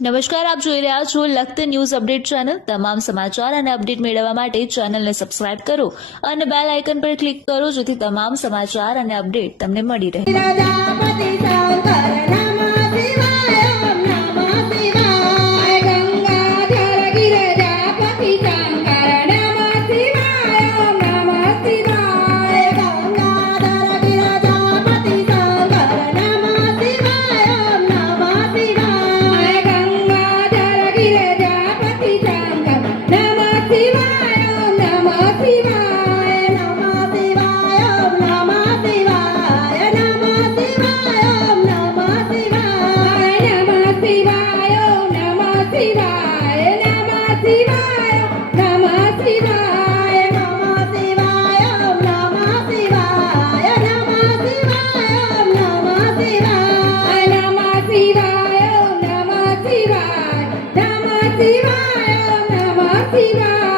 નમસ્કાર, આપ જોઈ રહ્યા છો લખત ન્યૂઝ અપડેટ ચેનલ। તમામ સમાચાર અને અપડેટ મેળવવા માટે ચેનલને સબસ્ક્રાઇબ કરો અને બેલ આઇકન પર ક્લિક કરો, જેથી તમામ સમાચાર અને અપડેટ તમને મળી રહે। Shiva.